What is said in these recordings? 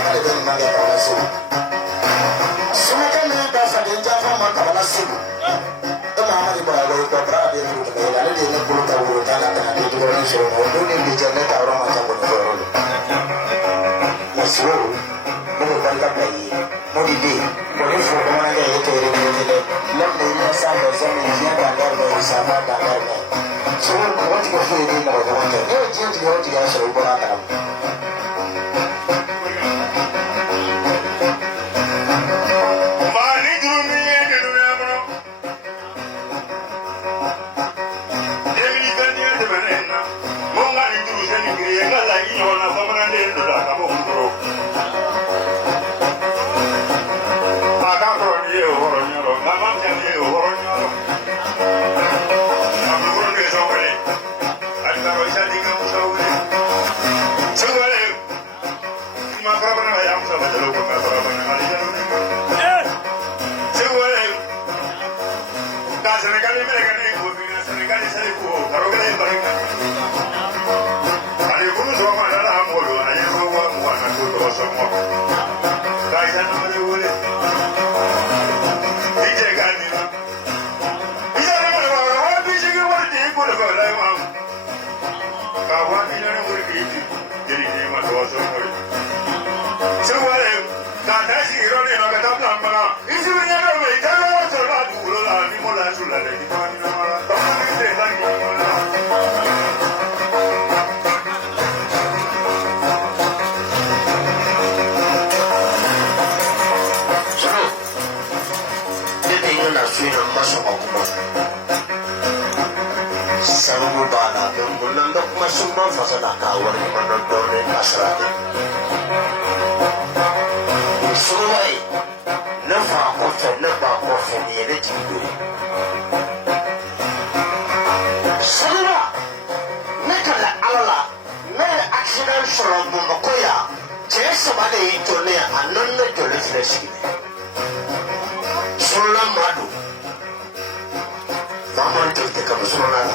Sama de ben manga kabala sibu suma kan ni da sa de jafa ma kabala sibu to ma di ba go ko bra de ni to la de ni ko ta wo ta la ta ni to ni so mo do ni de jane ta ro ma ta ko so ro masro mo ba ta ba yi mo di de ko ni fo ko ma ga ye to ri ni de la de ni sa ba so ni ya ta ga ba sa ba ta ga so ko ti ko fi ni mo ko ta e ji ti ga so bo na ta Sumber fasada kawar menonton asrati. Surai, lepas kofe ni ada jitu. Surai, nekala alala, ne accident surat membakoya. Jasa pada itu ni anon le jolis lesi. Sulam madu, namun tu tekam sulam.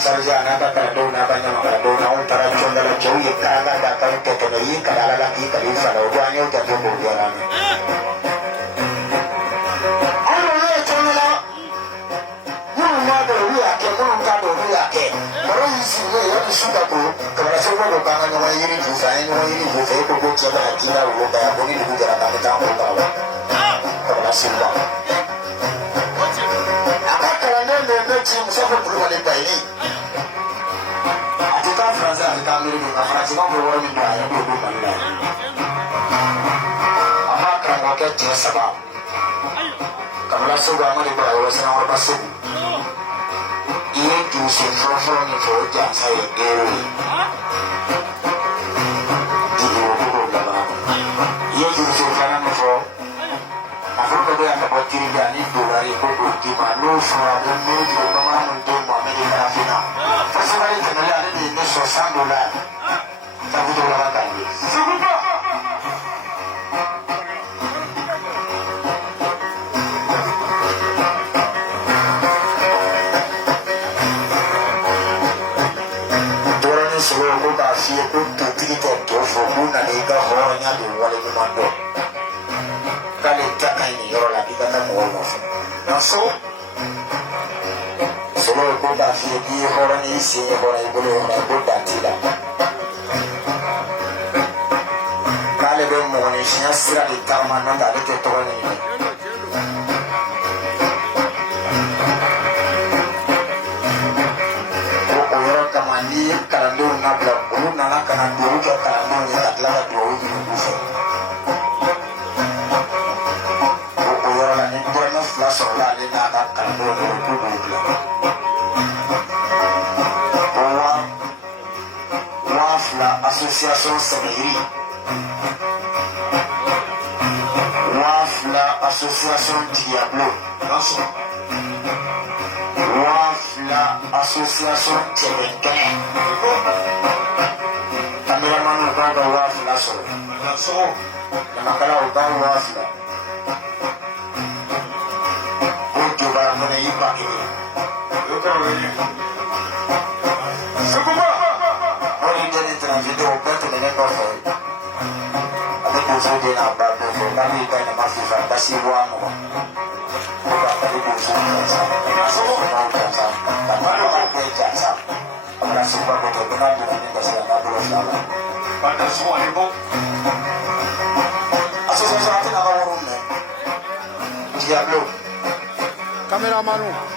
Sarjana bakal dona banyak makala dona utara condala jauh ya kaga datang ke kenai kadala lagi kali sada uangnya udah jauh jalan. Ano le condala, mulu dia ke mulu kado dia ke, baru isi le ya sudah tu kalau semua orang yang ini busa itu bocah dah jiwa uang bayar pun ini bukan ada campur tahu. Kalau semua. Apa kalau ni cium siapa perlu ada ini? Kami itu nak cuma bawa minyak yang belum mana. Amat kerana kerja sebab. Kalau sudah mari bawa senang bersih. Ia juice from ni foja saya diri. Jadi aku dah. Ia juice from ni fo. Aku pada yang dapat tiga ni dolari aku di mana suara ni di mana untuk mana di mana. Pasal itu ni ada di $60 tapi tu orang tak ni. fie ko to tite to fo na de ga ho nya de wale ni mando kale ta ai ni yoro la diga na mo no na so solo ko da fie di ho ni si ho ni bolo na ko da tila kale be mo ni sia sira de karma na da de to ni ni kalando na bla ulu na kana do ka kalando ni atla ka do ni buso o yara la ni do na flash la ni na ka kalando ni ku bla wa fla association Semeri wa fla association Diablo naso la association Tchèque. Cameraman au grand waf la solo. La solo. La makala au grand waf la. Oto bara mone ipaki. Yoko wele. Sukuma. Oni deni tena video peto ne ne bafo. Avec les autres de la bande, on va lui donner ma fille, parce qu'il voit moi. On va faire des choses comme ça. Cameraman.